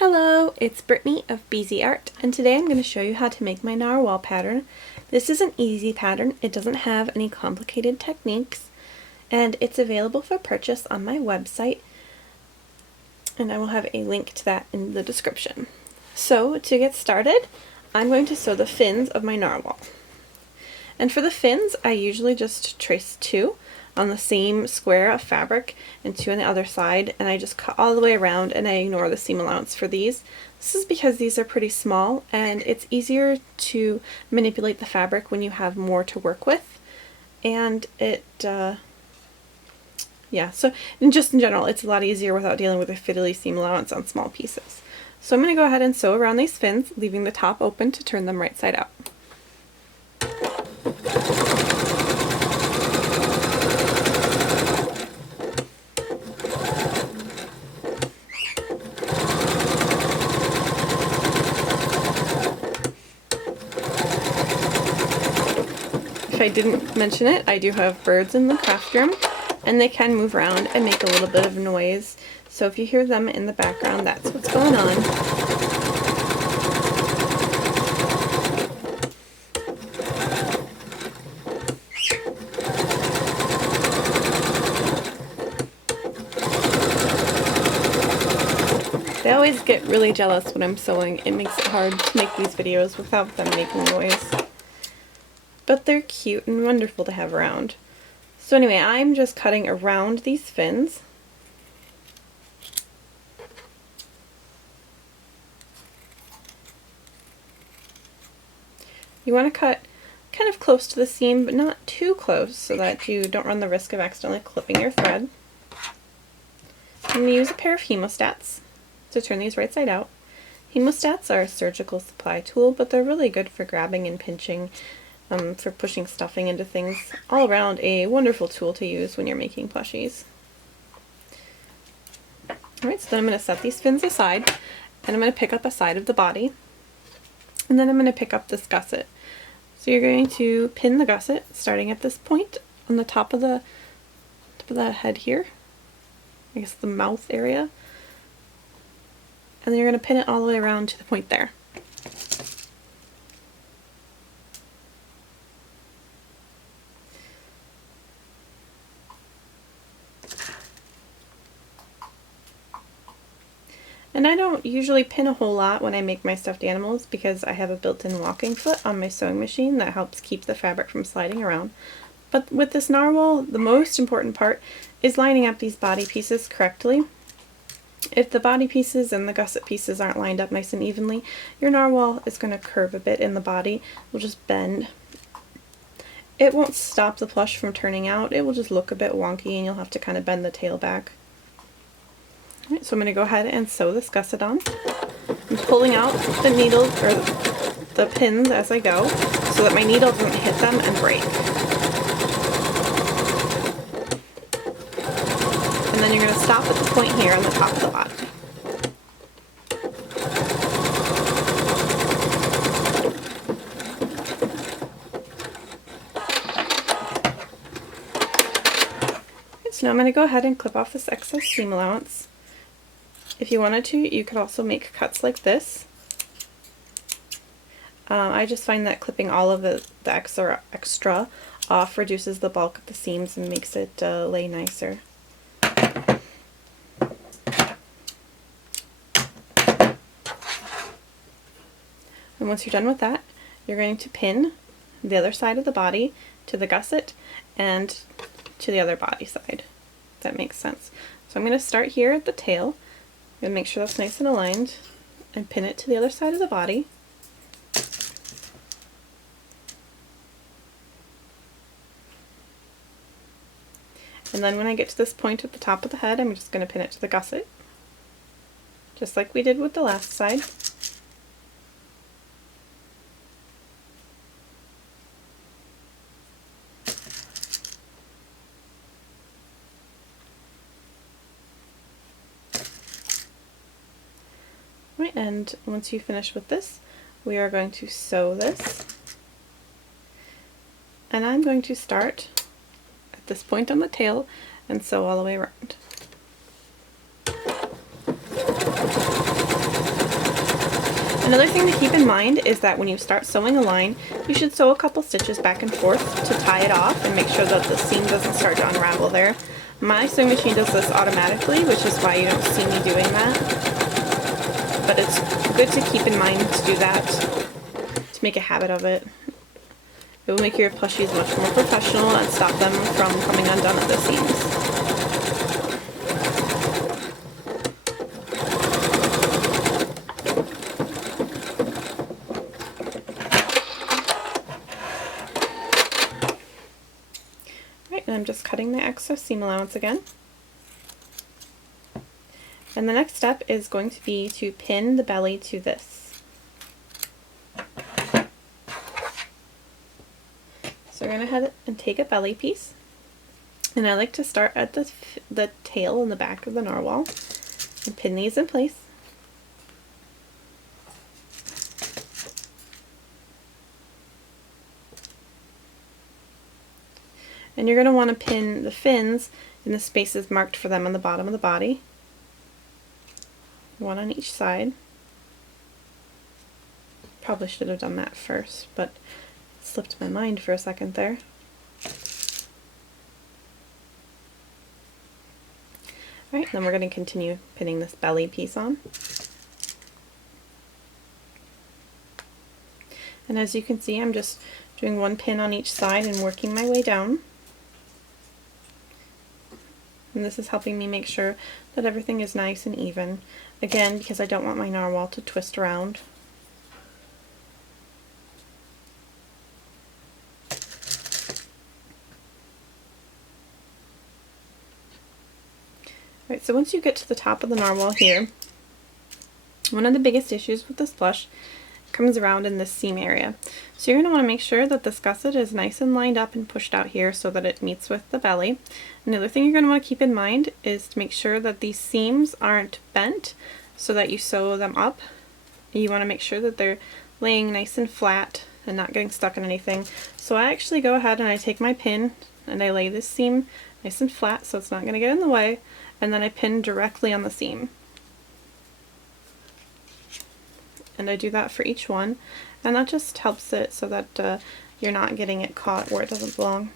Hello, it's Brittany of BZ Art, and today I'm going to show you how to make my narwhal pattern. This is an easy pattern. It doesn't have any complicated techniques, and it's available for purchase on my website, and I will have a link to that in the description. So, to get started, I'm going to sew the fins of my narwhal. And for the fins, I usually just trace two on the same square of fabric and two on the other side, and I just cut all the way around and I ignore the seam allowance for these. This is because these are pretty small and it's easier to manipulate the fabric when you have more to work with, and so just in general it's a lot easier without dealing with a fiddly seam allowance on small pieces. So I'm going to go ahead and sew around these fins, leaving the top open to turn them right side out. If I didn't mention it, I do have birds in the craft room, and they can move around and make a little bit of noise. So if you hear them in the background, that's what's going on. They always get really jealous when I'm sewing. It makes it hard to make these videos without them making noise. But they're cute and wonderful to have around. So anyway, I'm just cutting around these fins. You want to cut kind of close to the seam, but not too close so that you don't run the risk of accidentally clipping your thread. I'm going to use a pair of hemostats to turn these right side out. Hemostats are a surgical supply tool, but they're really good for grabbing and pinching, for pushing stuffing into things. All around a wonderful tool to use when you're making plushies. Alright, so then I'm going to set these fins aside, and I'm going to pick up a side of the body, and then I'm going to pick up this gusset. So you're going to pin the gusset starting at this point on the top of the head here, I guess the mouth area, and then you're going to pin it all the way around to the point there. And I don't usually pin a whole lot when I make my stuffed animals because I have a built-in walking foot on my sewing machine that helps keep the fabric from sliding around. But with this narwhal, the most important part is lining up these body pieces correctly. If the body pieces and the gusset pieces aren't lined up nice and evenly, your narwhal is going to curve a bit in the body. It will just bend. It won't stop the plush from turning out, it will just look a bit wonky and you'll have to kind of bend the tail back. Alright, so I'm going to go ahead and sew this gusset on. I'm pulling out the needles, or the pins as I go, so that my needle doesn't hit them and break. And then you're going to stop at the point here on the top of the body. So now I'm going to go ahead and clip off this excess seam allowance. If you wanted to, you could also make cuts like this. I just find that clipping all of the extra off reduces the bulk of the seams and makes it lay nicer. And once you're done with that, you're going to pin the other side of the body to the gusset and to the other body side, if that makes sense. So I'm going to start here at the tail and make sure that's nice and aligned and pin it to the other side of the body. And then when I get to this point at the top of the head, I'm just going to pin it to the gusset, just like we did with the last side. Right, and once you finish with this, we are going to sew this. And I'm going to start at this point on the tail and sew all the way around. Another thing to keep in mind is that when you start sewing a line, you should sew a couple stitches back and forth to tie it off and make sure that the seam doesn't start to unravel there. My sewing machine does this automatically, which is why you don't see me doing that. But it's good to keep in mind to do that, to make a habit of it. It will make your plushies much more professional and stop them from coming undone at the seams. And I'm just cutting the extra seam allowance again. And the next step is going to be to pin the belly to this. So we're going to head and take a belly piece. And I like to start at the tail and the back of the narwhal and pin these in place. And you're going to want to pin the fins in the spaces marked for them on the bottom of the body. One on each side. Probably should have done that first, but it slipped my mind for a second there. Alright, then we're going to continue pinning this belly piece on. And as you can see, I'm just doing one pin on each side and working my way down. And this is helping me make sure that everything is nice and even. Again, because I don't want my narwhal to twist around. Alright, so once you get to the top of the narwhal here, one of the biggest issues with this plush comes around in this seam area. So you're going to want to make sure that this gusset is nice and lined up and pushed out here so that it meets with the belly. Another thing you're going to want to keep in mind is to make sure that these seams aren't bent so that you sew them up. You want to make sure that they're laying nice and flat and not getting stuck in anything. So I actually go ahead and I take my pin and I lay this seam nice and flat so it's not going to get in the way, and then I pin directly on the seam. And I do that for each one, and that just helps it so that you're not getting it caught where it doesn't belong.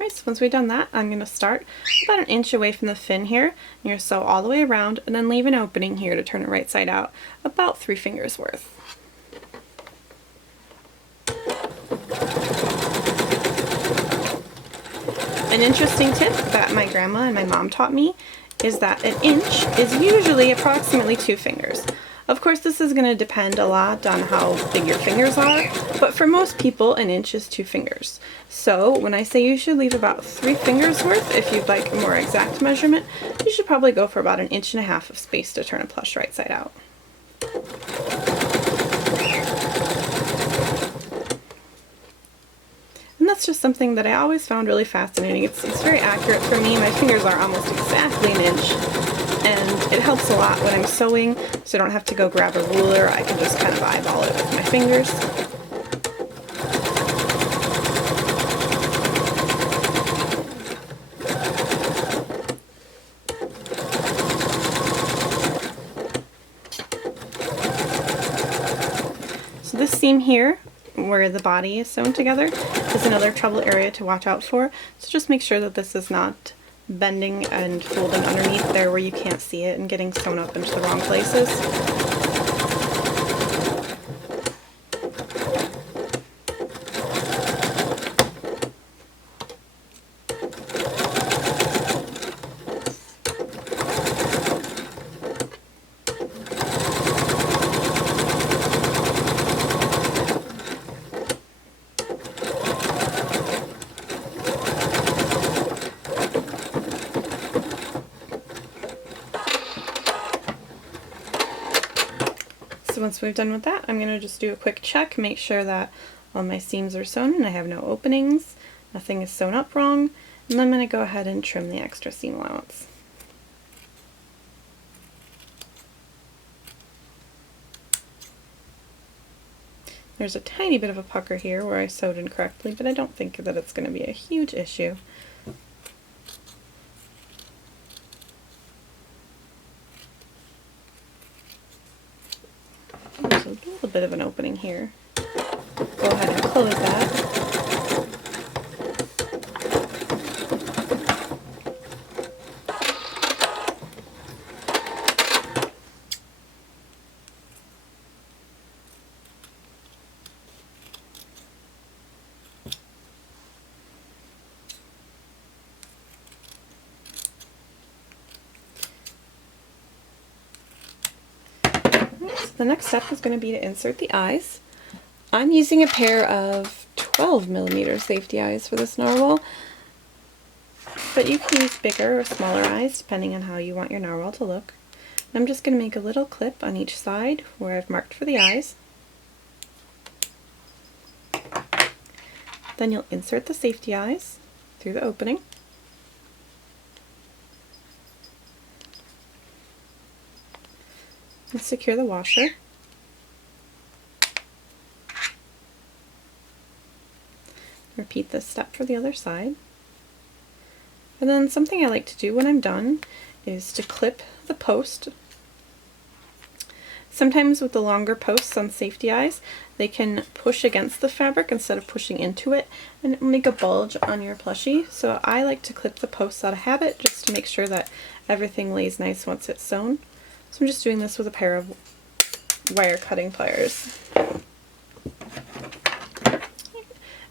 Alright, so once we've done that, I'm going to start about an inch away from the fin here, and you're going to sew all the way around and then leave an opening here to turn it right side out, about 3 fingers worth. An interesting tip that my grandma and my mom taught me is that an inch is usually approximately 2 fingers. Of course, this is going to depend a lot on how big your fingers are, but for most people, an inch is 2 fingers. So when I say you should leave about 3 fingers worth, if you'd like a more exact measurement, you should probably go for about 1.5 inches of space to turn a plush right side out. And that's just something that I always found really fascinating. It's very accurate for me. My fingers are almost exactly 1 inch, and it helps a lot when I'm sewing, so I don't have to go grab a ruler. I can just kind of eyeball it with my fingers. So this seam here, where the body is sewn together, is another trouble area to watch out for. So just make sure that this is not bending and folding underneath there where you can't see it and getting sewn up into the wrong places. So once we've done with that, I'm going to just do a quick check, make sure that all my seams are sewn and I have no openings, nothing is sewn up wrong, and then I'm going to go ahead and trim the extra seam allowance. There's a tiny bit of a pucker here where I sewed incorrectly, but I don't think that it's going to be a huge issue. little bit of an opening here. Go ahead and close that. So the next step is going to be to insert the eyes. I'm using a pair of 12mm safety eyes for this narwhal, but you can use bigger or smaller eyes depending on how you want your narwhal to look. I'm just going to make a little clip on each side where I've marked for the eyes. Then you'll insert the safety eyes through the opening. And secure the washer. Repeat this step for the other side. And then something I like to do when I'm done is to clip the post. Sometimes with the longer posts on safety eyes, they can push against the fabric instead of pushing into it and make a bulge on your plushie. So I like to clip the posts out of habit just to make sure that everything lays nice once it's sewn. So I'm just doing this with a pair of wire cutting pliers.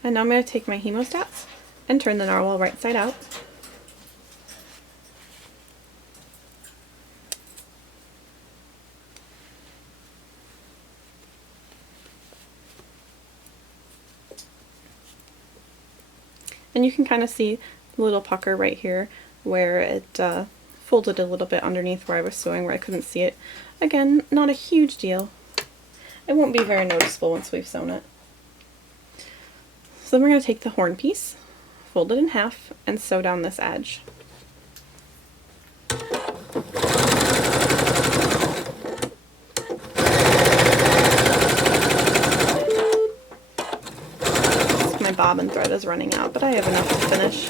And now I'm going to take my hemostats and turn the narwhal right side out. And you can kind of see the little pucker right here where it folded a little bit underneath where I was sewing where I couldn't see it. Again, not a huge deal. It won't be very noticeable once we've sewn it. So then we're going to take the horn piece, fold it in half, and sew down this edge. My bobbin thread is running out, but I have enough to finish.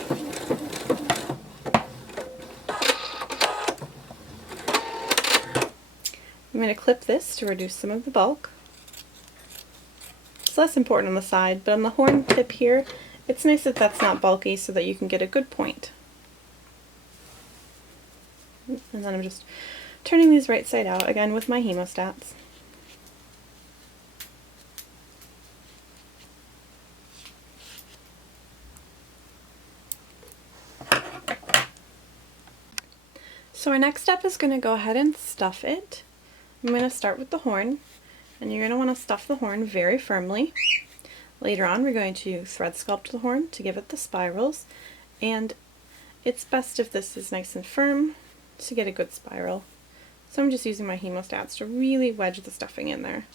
I'm going to clip this to reduce some of the bulk. It's less important on the side, but on the horn tip here, it's nice that that's not bulky so that you can get a good point. And then I'm just turning these right side out, again with my hemostats. So our next step is going to go ahead and stuff it. I'm going to start with the horn, and you're going to want to stuff the horn very firmly. Later on we're going to thread sculpt the horn to give it the spirals, and it's best if this is nice and firm to get a good spiral. So I'm just using my hemostats to really wedge the stuffing in there.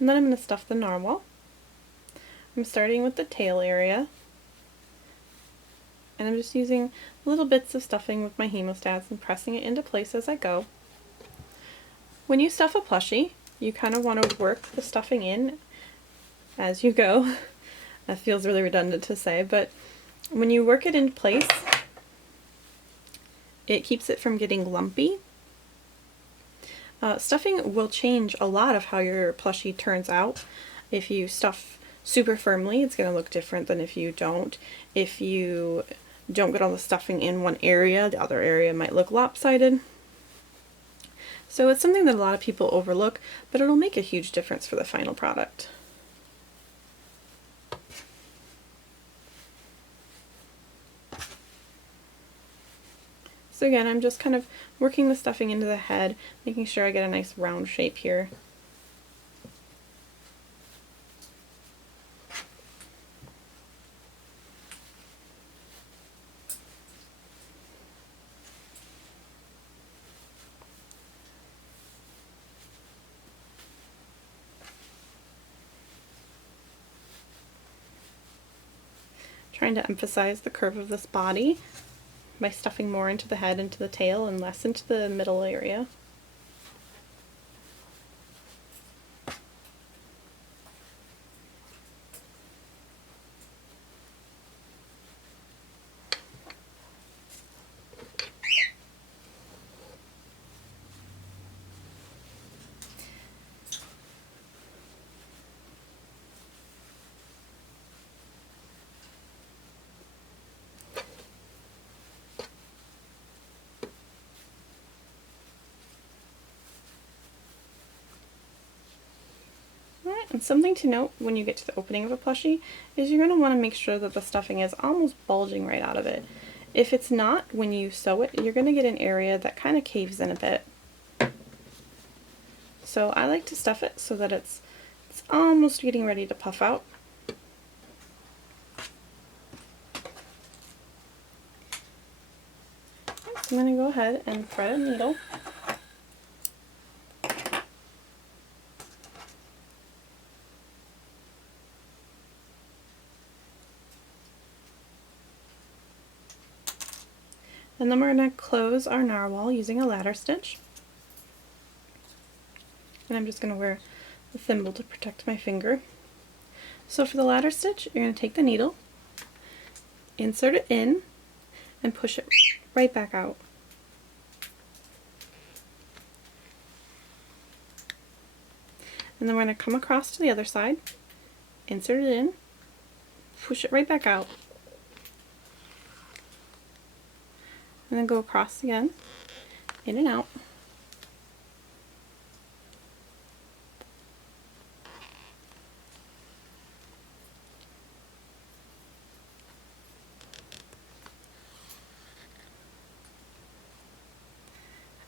And then I'm going to stuff the narwhal. I'm starting with the tail area, and I'm just using little bits of stuffing with my hemostats and pressing it into place as I go. When you stuff a plushie, you kind of want to work the stuffing in as you go. That feels really redundant to say, but when you work it in place, it keeps it from getting lumpy. Stuffing will change a lot of how your plushie turns out. If you stuff super firmly, it's going to look different than if you don't. If you don't get all the stuffing in one area, the other area might look lopsided. So it's something that a lot of people overlook, but it'll make a huge difference for the final product. So again, I'm just kind of working the stuffing into the head, making sure I get a nice round shape here. Trying to emphasize the curve of this body by stuffing more into the head, into the tail, and less into the middle area. And something to note when you get to the opening of a plushie is you're going to want to make sure that the stuffing is almost bulging right out of it. If it's not, when you sew it, you're going to get an area that kind of caves in a bit. So I like to stuff it so that it's almost getting ready to puff out. So I'm going to go ahead and thread a needle. And then we're going to close our narwhal using a ladder stitch. And I'm just going to wear the thimble to protect my finger. So for the ladder stitch, you're going to take the needle, insert it in, and push it right back out. And then we're going to come across to the other side, insert it in, push it right back out, and then go across again, in and out.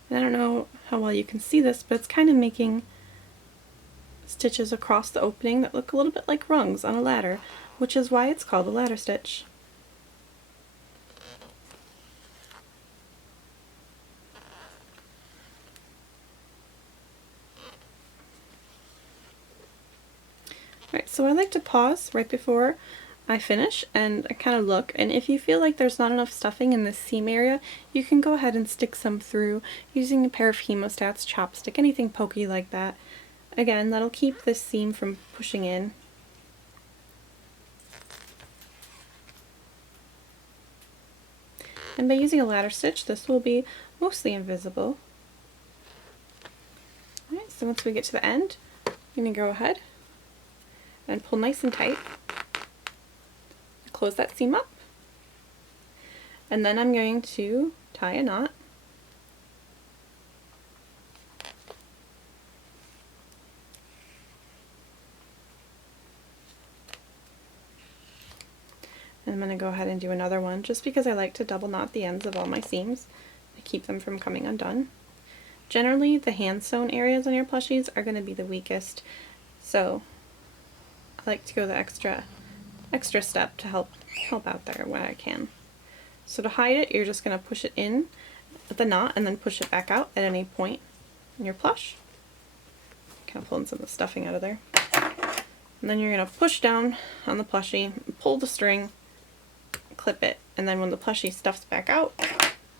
And I don't know how well you can see this, but it's kind of making stitches across the opening that look a little bit like rungs on a ladder, which is why it's called a ladder stitch. Alright, so I like to pause right before I finish and I kind of look, and if you feel like there's not enough stuffing in this seam area, you can go ahead and stick some through using a pair of hemostats, chopstick, anything pokey like that. Again, that'll keep this seam from pushing in. And by using a ladder stitch, this will be mostly invisible. Alright, so once we get to the end, I'm going to go ahead and pull nice and tight. Close that seam up. And then I'm going to tie a knot. And I'm going to go ahead and do another one just because I like to double knot the ends of all my seams to keep them from coming undone. Generally, the hand sewn areas on your plushies are going to be the weakest, so I like to go the extra step to help out there when I can. So to hide it, you're just going to push it in at the knot and then push it back out at any point in your plush. Kind of pulling some of the stuffing out of there. And then you're going to push down on the plushie, pull the string, clip it, and then when the plushie stuffs back out,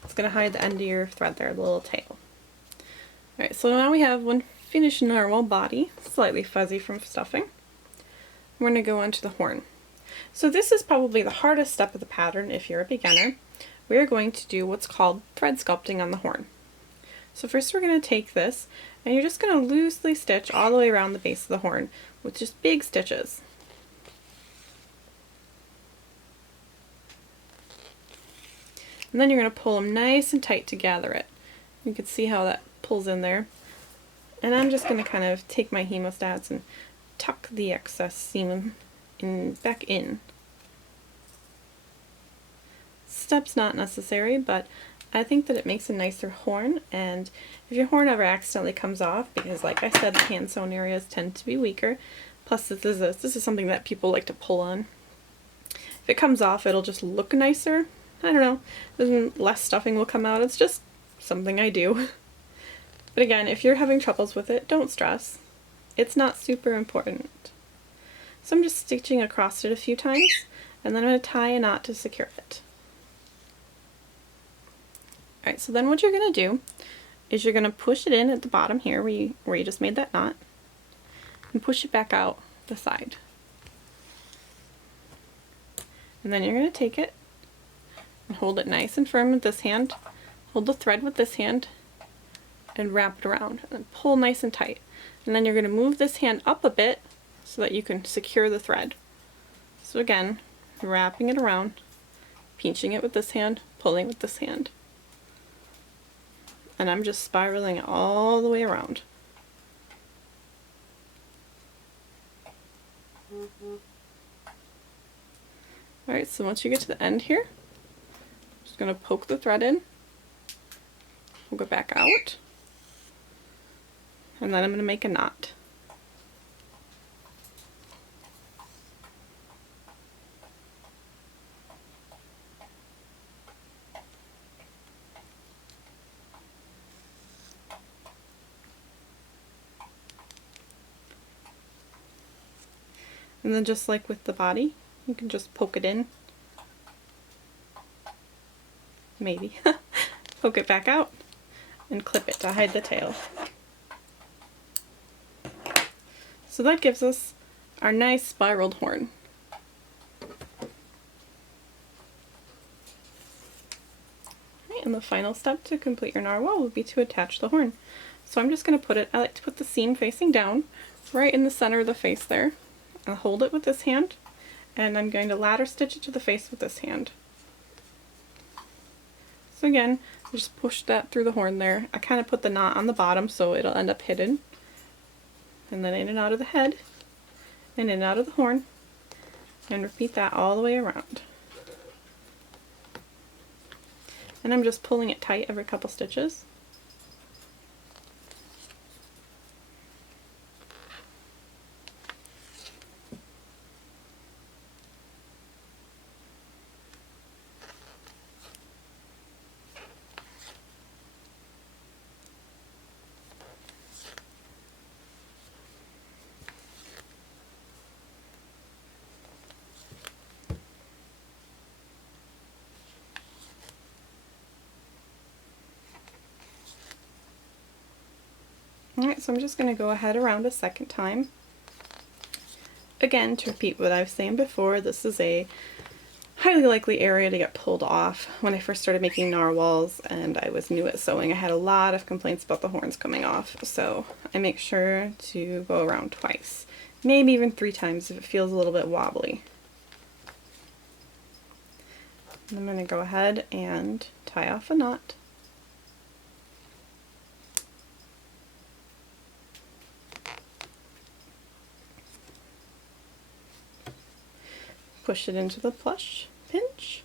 it's going to hide the end of your thread there, the little tail. Alright, so now we have one finished narwhal body, slightly fuzzy from stuffing. We're going to go on to the horn. So this is probably the hardest step of the pattern if you're a beginner. We're going to do what's called thread sculpting on the horn. So first we're going to take this and you're just going to loosely stitch all the way around the base of the horn with just big stitches. And then you're going to pull them nice and tight to gather it. You can see how that pulls in there. And I'm just going to kind of take my hemostats and tuck the excess seam back in. Step's not necessary, but I think that it makes a nicer horn, and if your horn ever accidentally comes off, because like I said, the hand sewn areas tend to be weaker, plus this is something that people like to pull on. If it comes off, it'll just look nicer. I don't know, then less stuffing will come out. It's just something I do. But again, if you're having troubles with it, don't stress. It's not super important. So I'm just stitching across it a few times, and then I'm going to tie a knot to secure it. Alright, so then what you're going to do is you're going to push it in at the bottom here where you just made that knot, and push it back out the side. And then you're going to take it and hold it nice and firm with this hand, hold the thread with this hand, and wrap it around, and pull nice and tight. And then you're going to move this hand up a bit so that you can secure the thread. So again, wrapping it around, pinching it with this hand, pulling with this hand. And I'm just spiraling it all the way around. Alright, so once you get to the end here, I'm just going to poke the thread in, poke it back out, and then I'm going to make a knot. And then just like with the body, you can just poke it in, maybe, poke it back out, and clip it to hide the tail. So that gives us our nice spiraled horn. Right, and the final step to complete your narwhal would be to attach the horn. So I'm just going to put it, I like to put the seam facing down, right in the center of the face there. I'll hold it with this hand, and I'm going to ladder stitch it to the face with this hand. So again, just push that through the horn there. I kind of put the knot on the bottom so it'll end up hidden. And then in and out of the head, and in and out of the horn, and repeat that all the way around. And I'm just pulling it tight every couple stitches. Alright, so I'm just going to go ahead around a second time. Again, to repeat what I was saying before, this is a highly likely area to get pulled off. When I first started making narwhals and I was new at sewing, I had a lot of complaints about the horns coming off, so I make sure to go around twice, maybe even 3 times if it feels a little bit wobbly. And I'm going to go ahead and tie off a knot. Push it into the plush, pinch,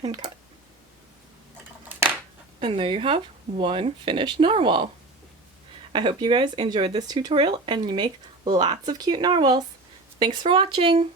and cut. And there you have one finished narwhal. I hope you guys enjoyed this tutorial and you make lots of cute narwhals. Thanks for watching!